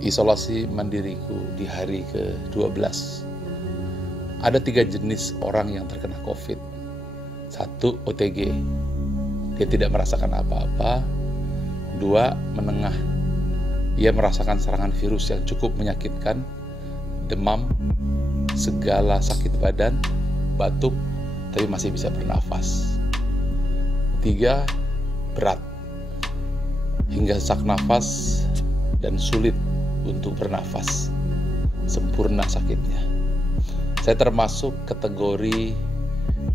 isolasi mandiriku di hari ke-12. Ada 3 jenis orang yang terkena COVID. 1, OTG. Dia tidak merasakan apa-apa. 2, menengah. Ia merasakan serangan virus yang cukup menyakitkan, demam, segala sakit badan, batuk, tapi masih bisa bernafas. 3, berat, hingga sesak nafas dan sulit untuk bernafas, sempurna sakitnya. Saya termasuk kategori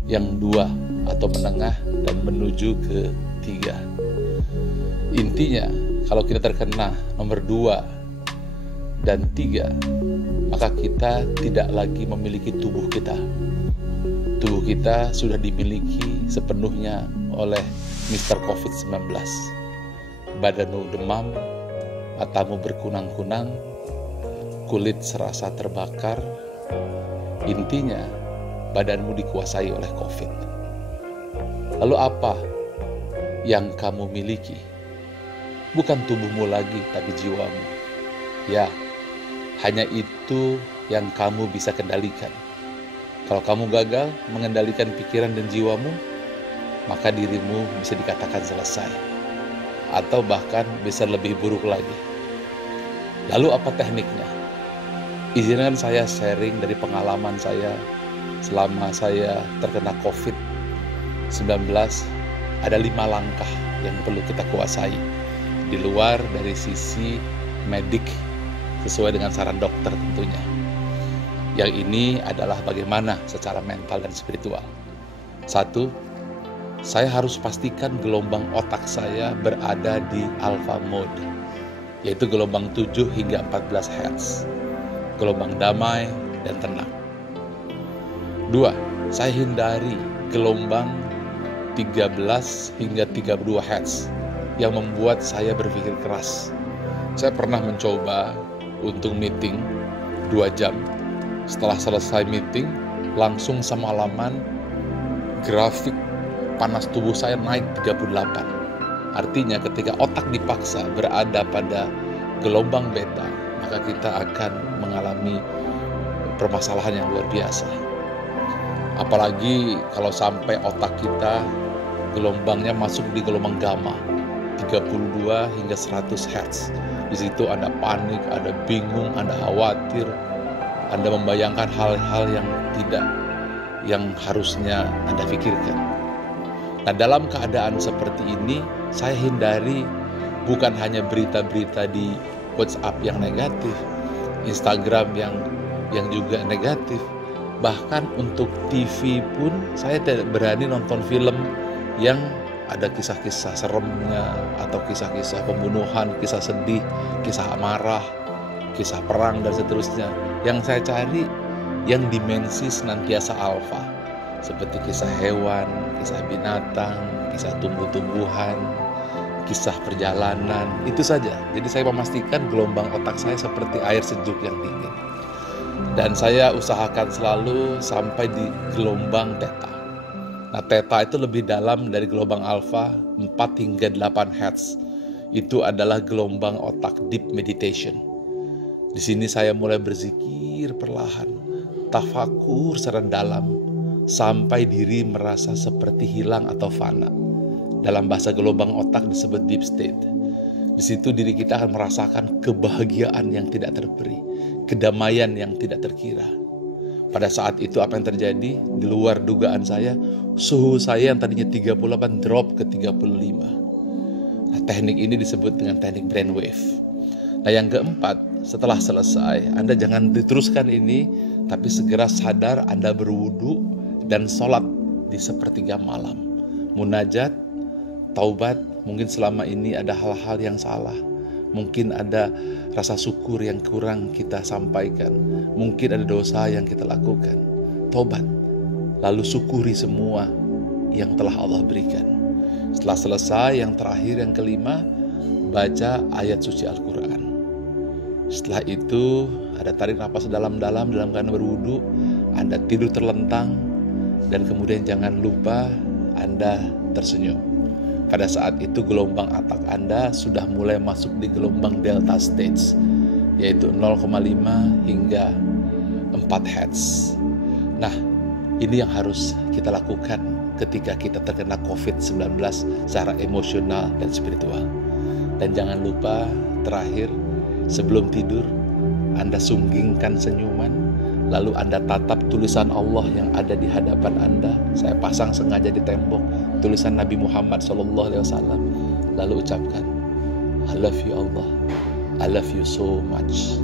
yang 2 atau menengah dan menuju ke 3. Intinya, kalau kita terkena nomor 2 dan 3, maka kita tidak lagi memiliki tubuh kita. Tubuh kita sudah dimiliki sepenuhnya oleh Mr. COVID-19. Badanmu demam, matamu berkunang-kunang, kulit serasa terbakar. Intinya, badanmu dikuasai oleh COVID. Lalu apa yang kamu miliki? Bukan tubuhmu lagi, tapi jiwamu. Ya, hanya itu yang kamu bisa kendalikan. Kalau kamu gagal mengendalikan pikiran dan jiwamu, maka dirimu bisa dikatakan selesai. Atau bahkan bisa lebih buruk lagi. Lalu apa tekniknya? Izinkan saya sharing dari pengalaman saya selama saya terkena COVID-19. Ada 5 langkah yang perlu kita kuasai di luar dari sisi medik sesuai dengan saran dokter tentunya. Yang ini adalah bagaimana secara mental dan spiritual. 1, saya harus pastikan gelombang otak saya berada di alpha mode, yaitu gelombang 7 hingga 14 Hz, gelombang damai dan tenang. 2, saya hindari gelombang 13 hingga 32 Hz yang membuat saya berpikir keras. Saya pernah mencoba untuk meeting 2 jam. Setelah selesai meeting, langsung semalaman grafik panas tubuh saya naik 38. Artinya ketika otak dipaksa berada pada gelombang beta, maka kita akan mengalami permasalahan yang luar biasa. Apalagi kalau sampai otak kita gelombangnya masuk di gelombang gamma, 32 hingga 100 Hz. Di situ Anda panik, Anda bingung, Anda khawatir, Anda membayangkan hal-hal yang harusnya Anda pikirkan. Nah, dalam keadaan seperti ini, saya hindari bukan hanya berita-berita di WhatsApp yang negatif, Instagram yang juga negatif, bahkan untuk TV pun saya tidak berani nonton film yang ada kisah-kisah seremnya atau kisah-kisah pembunuhan, kisah sedih, kisah amarah, kisah perang dan seterusnya. Yang saya cari yang dimensi senantiasa alfa, seperti kisah hewan, kisah binatang, kisah tumbuh-tumbuhan, kisah perjalanan, itu saja. Jadi saya memastikan gelombang otak saya seperti air sejuk yang dingin. Dan saya usahakan selalu sampai di gelombang theta. Nah, theta itu lebih dalam dari gelombang alfa, 4 hingga 8 Hz. Itu adalah gelombang otak deep meditation. Di sini saya mulai berzikir perlahan, tafakur secara dalam, sampai diri merasa seperti hilang atau fana. Dalam bahasa gelombang otak disebut deep state. Di situ diri kita akan merasakan kebahagiaan yang tidak terperi, kedamaian yang tidak terkira. Pada saat itu apa yang terjadi? Di luar dugaan saya, suhu saya yang tadinya 38 drop ke 35. Nah, teknik ini disebut dengan teknik brainwave. Nah, yang keempat, setelah selesai, Anda jangan diteruskan ini, tapi segera sadar Anda berwudu dan sholat di sepertiga malam. Munajat, taubat, mungkin selama ini ada hal-hal yang salah. Mungkin ada rasa syukur yang kurang kita sampaikan. Mungkin ada dosa yang kita lakukan. Taubat, lalu syukuri semua yang telah Allah berikan. Setelah selesai, yang terakhir, yang kelima, baca ayat suci Al-Quran. Setelah itu, ada tarik napas dalam-dalam dalam keadaan berwudu, Anda tidur terlentang, dan kemudian jangan lupa Anda tersenyum. pada saat itu gelombang atak Anda sudah mulai masuk di gelombang delta stage, yaitu 0,5 hingga 4 Hz. Nah, ini yang harus kita lakukan ketika kita terkena COVID-19 secara emosional dan spiritual. Dan jangan lupa, terakhir, sebelum tidur, Anda sunggingkan senyuman, lalu Anda tatap tulisan Allah yang ada di hadapan Anda. Saya pasang sengaja di tembok tulisan Nabi Muhammad SAW. Lalu ucapkan, I love you Allah, I love you so much.